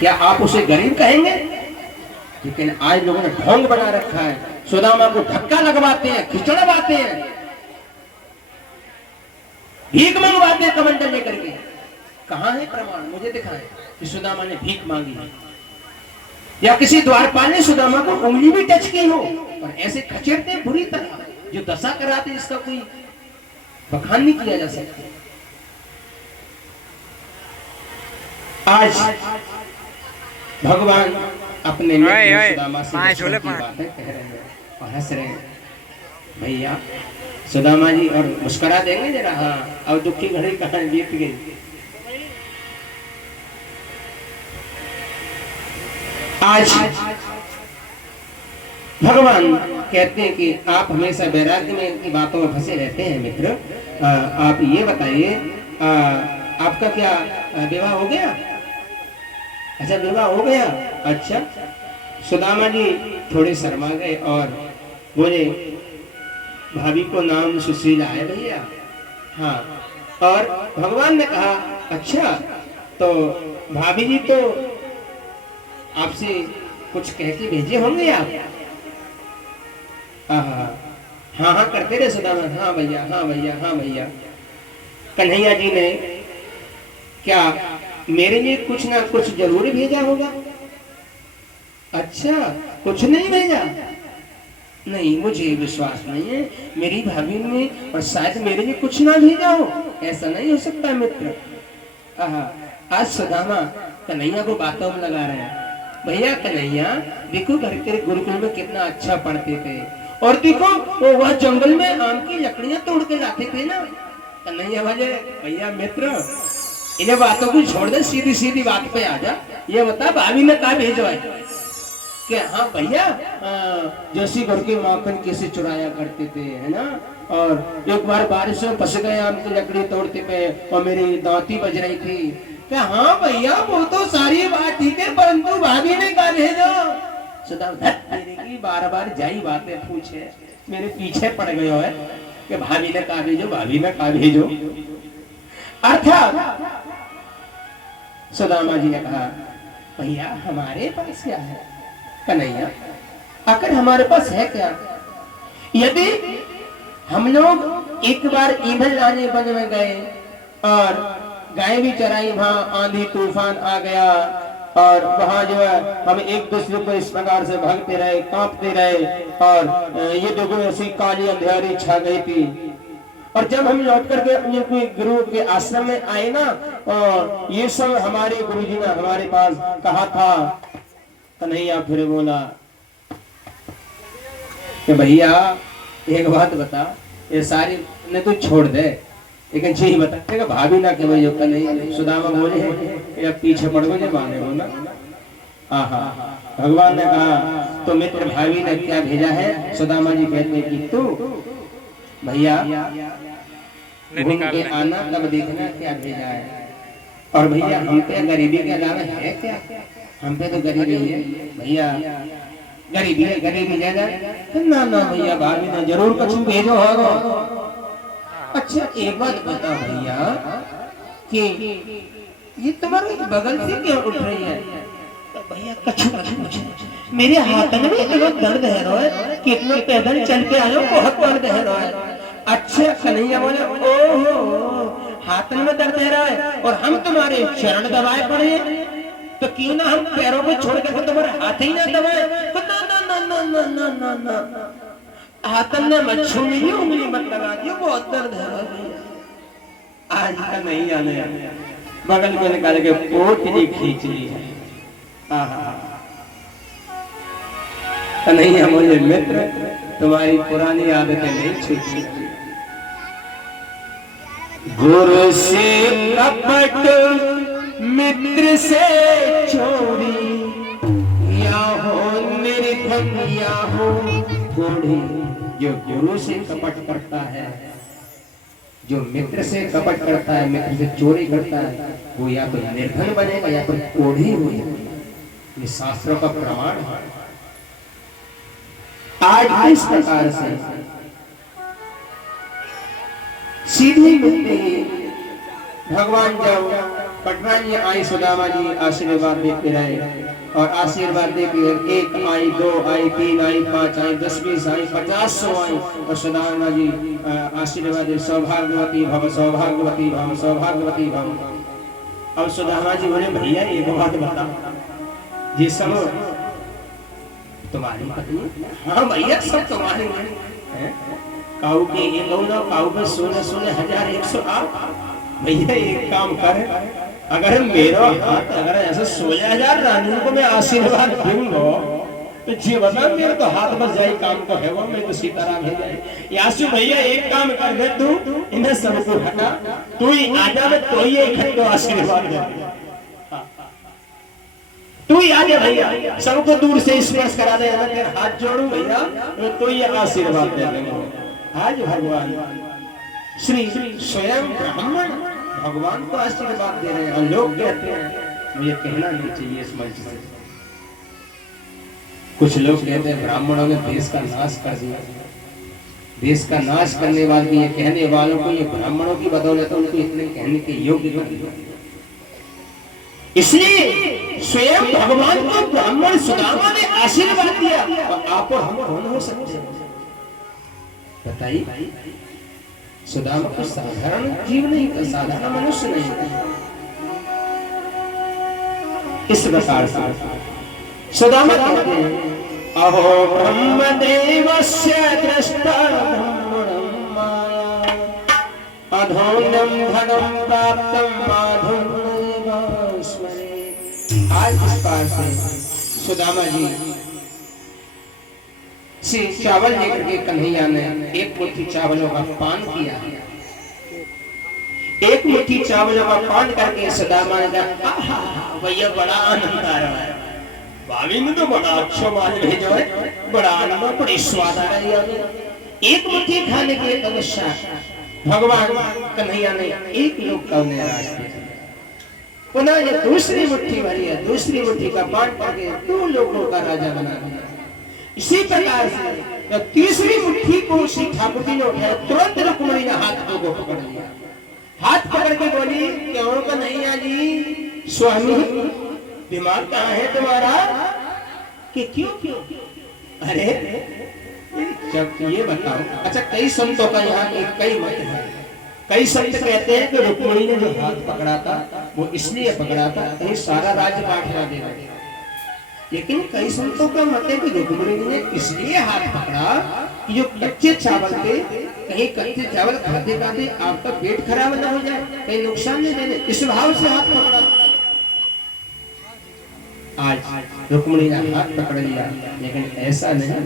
क्या आप उसे गरीब कहेंगे? लेकिन आज लोगों ने ढोंग बना रखा है, सुदामा को धक्का लगवाते हैं, खिचड़वाते हैं, भीख मंगवाते हैं कमंडल लेकर के। कहां है प्रमाण? मुझे दिखाएं कि सुदामा ने भीख मांगी है, या किसी द्वारपाल ने सुदामा को उंगली भी टच की हो। और ऐसे खचेड़ते बुरी तरह, जो दशा कराते इसका कोई बखान नहीं किया जा सकता। आज भगवान अपने सुदामा से बातें कह रहे हैं और हंस रहे हैं। भैया सुदामा जी और मुस्कुरा देंगे जरा। हाँ, और दुखी घड़ी कहां बीत गई। आज भगवान कहते हैं कि आप हमेशा वैराग्य में की बातों में फंसे रहते हैं मित्र। आप ये बताइए, आपका क्या विवाह हो गया? अच्छा, विवाह हो गया। अच्छा। सुदामा जी थोड़े शर्मा गए और बोले, भाभी को नाम सुशीला है भैया। हाँ। और भगवान ने कहा, अच्छा तो भाभी जी तो आपसे कुछ कह के भेजे होंगे आप? हाँ हाँ करते रहे सुदामा। हाँ भैया, हाँ भैया, हाँ भैया। कन्हैया जी ने क्या मेरे लिए कुछ ना कुछ जरूर भेजा होगा? अच्छा, कुछ नहीं भेजा? नहीं, मुझे विश्वास नहीं है मेरी भाभी ने, और शायद मेरे लिए कुछ ना भेजा हो। ऐसा नहीं हो सकता मित्र। आज सुदामा कन्हैया को बातों में लगा रहे हैं। भैया कन्हैया देखो, घर के गुरुकुल में कितना अच्छा पढ़ते थे, और देखो वो वह जंगल में आम की लकड़ियां तोड़ के लाते थे ना। कन्हैया बोले, भैया मित्र इन्हें बातों को छोड़ दे, सीधी सीधी बात पे आ जा। ये बता भाभी ने कहा भेजवाए? क्या? हाँ भैया, जैसी घर के माखन कैसे चुराया करते थे, है ना। और एक बार बारिश में फंस गए, आम की लकड़ी तोड़ते पे, और मेरी दांती बज रही थी। क्या? हाँ भैया वो तो सारी बात ठीक है, परंतु भाभी ने कहा भेजो। सुदामा बार बार जाई बातें पूछे, मेरे पीछे पड़ गए है कि भाभी ने कहा भेजो, भाभी ने कहा भेजो। अर्थात सुदामा जी ने कहा, भैया हमारे पास क्या है? कन्हैया आखिर हमारे पास है क्या? यदि हम लोग एक बार ईंधन लाने वन में गए और गाय भी चराई, वहां आंधी तूफान आ गया, और वहां जो है हम एक दूसरे को इस प्रकार से भागते रहे, कांपते रहे, और ये देखो ऐसी काली अंधेरी छा गई थी। और जब हम लौट करके अपने गुरु के आश्रम में आए ना, और ये सब हमारे गुरुजी ने हमारे पास कहा था। कन्हैया फिर बोला कि भैया एक बात बता, ये सारी ने तो छोड़ दे, लेकिन जी बता भाभी ना के भाई कन्हैया। सुदामा बोले, या पीछे पड़ गए जब आने हो ना। भगवान ने कहा, तो मित्र भाभी ने क्या भेजा है? सुदामा जी कहते हैं कि तू भैया घूम के आना, तब देखना क्या भेजा है। और भैया हम पे गरीबी के अलावा है क्या? हम पे तो गरीबी है भैया, गरीबी है, गरीबी ज्यादा ना ना भैया, भाभी ने जरूर कुछ भेजो होगा। अच्छा एक बात बता भैया कि ये तुम्हारे बगल से क्यों उठ रही है? तो भैया कछु मेरे हाथ में इतना दर्द है रोए, कितना पैदल चल के आयो, बहुत दर्द है रोए। अच्छा कन्हैया बोले, ओहो हाथ में दर्द है रोए, और हम तुम्हारे चरण दबाए पड़े, तो क्यों ना हम पैरों को छोड़ करके तुम्हारे हाथ ही ना दबाए? ना ना ना ना ना ना ना ना, हाथ में मत छूइए, उंगली मत लगाइए, बहुत दर्द है। आज का नहीं आने बगल में निकाल के पोटली खींच ली है। कन्हैया बोले, मित्र तुम्हारी पुरानी आदतें नहीं छूटी। गुरु से कपट, मित्र से चोरी, या हो निर्धन या हो कोढ़ी। जो गुरु से कपट करता है, जो मित्र से कपट करता है, मित्र से चोरी करता है, वो या तो निर्धन बनेगा या तो कोढ़ी होगा। ये शास्त्रों का प्रमाण है। आज इस प्रकार से सीधी मिलते ही भगवान जब पटना जी आई, सुदामा जी आशीर्वाद देते रहे और आशीर्वाद देते, एक आई, दो आई, तीन आई, पांच आई, 10, 20 आई, 50, 100 आई और सुदामा जी आशीर्वाद दे, सौभाग्यवती भव, सौभाग्यवती भव, सौभाग्यवती भव। अब सुदामा जी बोले भैया एक बात बता, ये सब तुम्हारी पत्नी? हाँ भैया सब तुम्हारी हैं। काऊ के ये लो, काऊ पे 16,108। भैया एक काम कर, अगर मेरा हाथ अगर ऐसे 16,000 रानियों को मैं आशीर्वाद दूंगा तो जी बता मेरे तो हाथ बस जाए काम को है वो, मैं तो सीताराम है जाए। यासु भैया एक काम कर दे, तू इन्हें सबको हटा, तू ही आ जा, तो ही इकट्ठे आशीर्वाद दे, तू ही आ जा भैया, सबको दूर से स्पर्श करा दे, मैं हाथ जोड़ू भैया तो ही आशीर्वाद दे देंगे। आज भगवान श्री स्वयं ब्राह्मण भगवान को आशीर्वाद दे रहे हैं और लोग कहते हैं, मुझे कहना नहीं चाहिए इस मंच से, कुछ लोग कहते हैं ब्राह्मणों ने देश का नाश कर दिया। देश का नाश करने वाले ये कहने वालों को, ये ब्राह्मणों की बदौलत उनको इतने कहने के योग्य कर दिया। इसलिए स्वयं भगवान को ब्राह्मण सुदामा ने आशीर्वाद दिया और आप और हम कौन हो सकते हैं बताइए? सुदामा को साधारण जीव नहीं था, साधारण मनुष्य नहीं था। इस प्रकार से सुदामा कहते हैं, अहो ब्रह्मदेवस्य दृष्टा ब्रह्मणं माया, अधोन्यं धनं प्राप्तं माधुर्यमेव स्मरे। आज इस पार से सुदामा जी से चावल लेकर के कन्हैया ने एक मुट्ठी चावलों का पान किया। एक मुट्ठी चावलों का पान करके सुदामा ने कहा, भैया बड़ा आनंद आ रहा है, भाभी ने तो बड़ा अच्छा माल भेजा है, बड़ा आनंद, बड़ी स्वाद आ रही है। एक मुट्ठी खाने के पश्चात भगवान कन्हैया ने एक लोग का निराश किया। पुनः ये दूसरी मुट्ठी भरी है, दूसरी मुट्ठी का पान करके 2 लोगों का राजा बना दिया। इसी प्रकार से तीसरी मुट्ठी को श्री ठाकुर जी ने उठाया, तुरंत रुक्मिणी ने हाथ को पकड़ लिया। हाथ पकड़ के बोली, क्यों कन्हैया जी स्वामी दिमाग कहाँ है तुम्हारा कि क्यों क्यों? अरे जब ये बताओ, अच्छा कई संतों का यहाँ कई मत है। कई संत कहते हैं कि रुक्मिणी ने जो हाथ पकड़ा था वो इसलिए पकड़ा था कहीं सारा राज्य बांटना देना, लेकिन कई संतों का मत है कि रुक्मिणी ने इसलिए हाथ पकड़ा कि जो कच्चे चावल थे, कहीं कच्चे चावल खाते खाते आपका पेट खराब ना हो जाए, कहीं नुकसान नहीं देने, इस भाव से हाथ पकड़ा। आज रुक्मिणी ने हाथ पकड़ लिया, लेकिन ऐसा नहीं।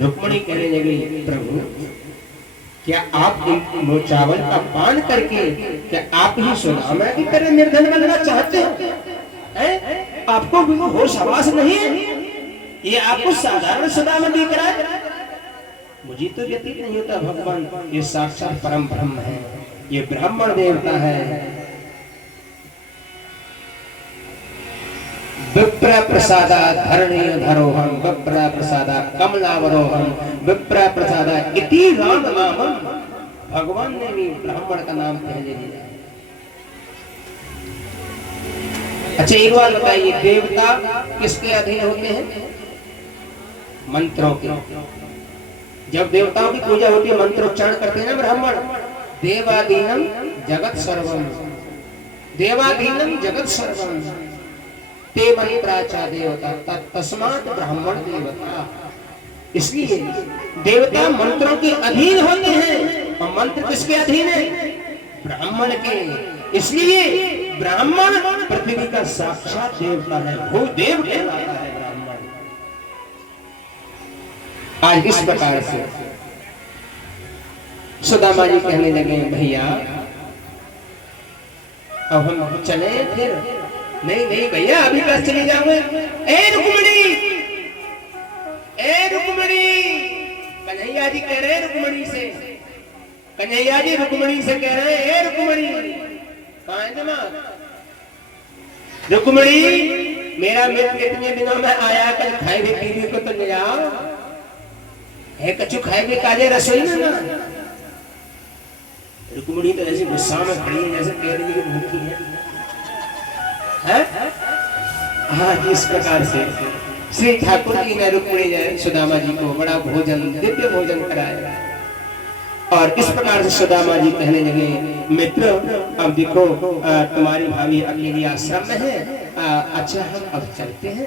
रुक्मिणी कहने लगी, प्रभु क्या आप इन चावल का पान करके क्या आप ही सुदामा की तरह निर्धन बनना चाहते हो? आपको होश हवास नहीं है? ये आपको साधारण सुदामा दिख रहा है? मुझे तो व्यतीत नहीं होता भगवान ये साक्षात परम ब्रह्म है, ये ब्राह्मण देवता है। विप्र प्रसादा धरणीय धरोहम, विप्र प्रसादा कमलावरोहम, विप्र प्रसादा इति राम नामम। भगवान ने भी ब्राह्मण का नाम पहले लिया। अच्छा एक बार बताइए, देवता किसके अधीन होते हैं? मंत्रों के। जब देवताओं की पूजा होती है मंत्रोच्चारण करते हैं ना ब्राह्मण, देवाधीनम जगत सर्वम, देवाधीनम जगत सर्वम ते मंत्राचा देवता तस्मात् ब्राह्मण देवता। इसलिए देवता मंत्रों के अधीन होते हैं और मंत्र किसके अधीन है? ब्राह्मण के। इसलिए ब्राह्मण पृथ्वी का साक्षात देवता है, भूदेव कहलाता है ब्राह्मण। आज इस प्रकार से सुदामा जी कहने लगे, भैया अब हम चले फिर? नहीं नहीं भैया अभी बस चले जाओगे। ए रुक्मिणी, ए रुक्मिणी, कन्हैया जी कह रहे हैं रुक्मिणी से, कन्हैया जी रुक्मिणी से कह रहे हैं, ए रुक्मिणी कहाँ है दिमाग? रुक्मिणी मेरा मित्र इतने दिनों में आया, कल खाए भी पीने को तो ले आओ। है कछु खाए भी काजे रसोई में ना। रुक्मिणी तो ऐसी गुस्सा में खड़ी है जैसे कह रही है भूखी है। है। हाँ, इस प्रकार से श्री ठाकुर जी ने रुक्मिणी सुदामा जी को बड़ा भोजन, दिव्य भोजन कराया। और इस प्रकार से सुदामा जी कहने लगे, मित्र अब देखो तुम्हारी भाभी अकेली आश्रम में है, अच्छा हम अब चलते हैं,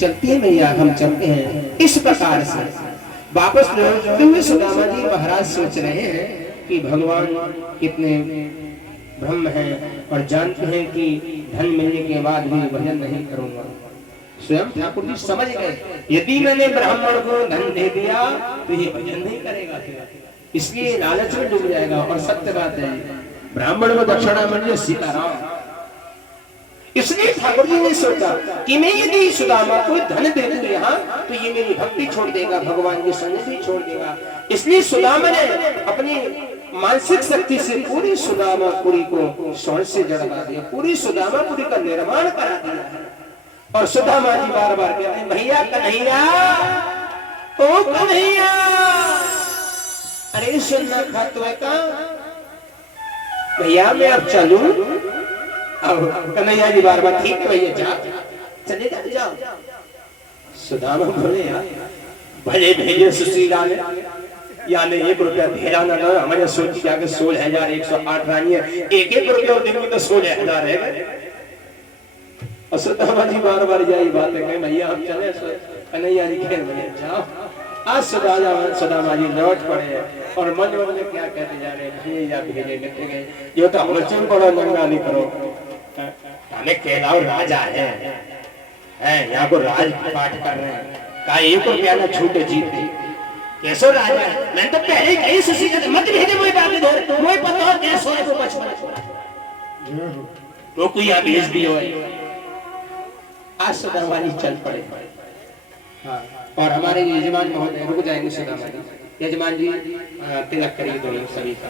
चलते हैं भैया, हम चलते हैं। इस प्रकार से वापस लौटते हुए सुदामा जी महाराज सोच रहे हैं कि भगवान कितने ब्रह्म हैं और जानते हैं कि धन मिलने के बाद भी भजन नहीं करूंगा। स्वयं ठाकुर जी समझ गए, यदि मैंने ब्राह्मण को धन दे दिया तो ये भजन नहीं करेगा, इसलिए लालच में डूब जाएगा। और सत्य बात है, ब्राह्मण को दक्षिणा मिल सीताराम। इसलिए ठाकुर जी ने सोचा कि मैं यदि सुदामा को धन दे दूं यहाँ, तो ये मेरी भक्ति छोड़ देगा, भगवान की सन्निधि छोड़ देगा। इसलिए सुदामा ने अपनी मानसिक शक्ति से पूरी सुदामापुरी को स्वर्ण से जड़वा दिया, पूरी सुदामापुरी का निर्माण करा दिया। और सुदामा जी बार बार कहते हैं, भैया कन्हैया, ओ कन्हैया, अरे सुनना खातवे का भैया, मैं अब चलूं? अब कन्हैया जी बार बार, ठीक है भैया, जा चले जाओ। सुदामा बोले, यार भले भेजे सुशीला ने, यानी 1 रुपया भेजा ना, हमारे सोची जाके 16,108 रानी है, 1-1 रुपया दिन में तो 16,000 है। और सुदामा जी बार बार यही बात है, भैया हम चले। कन्हैया जी कह भैया जाओ। आज सुदामा जी लौट पड़े और मन में क्या कहते जा रहे हैं, या भेजे लेते गए, जो तो हमसे बड़ा नंगा नहीं करो, हमें कहलाओ राजा है, यहाँ को राज पाठ कर रहे हैं, कहा 1 रुपया ना छूटे जीते, कैसो राजा है। मैंने तो पहले कही सुशीला मत भेजे, मुझे बात इधर, मुझे पता हो कैसो है, वो कोई यहाँ भेज दियो है। आज सुदामा जी चल पड़े। हाँ, और हमारे यजमान महोदय रुक जाएंगे। सुदामा जी, यजमान जी तिलक करिए दोनों सभी का।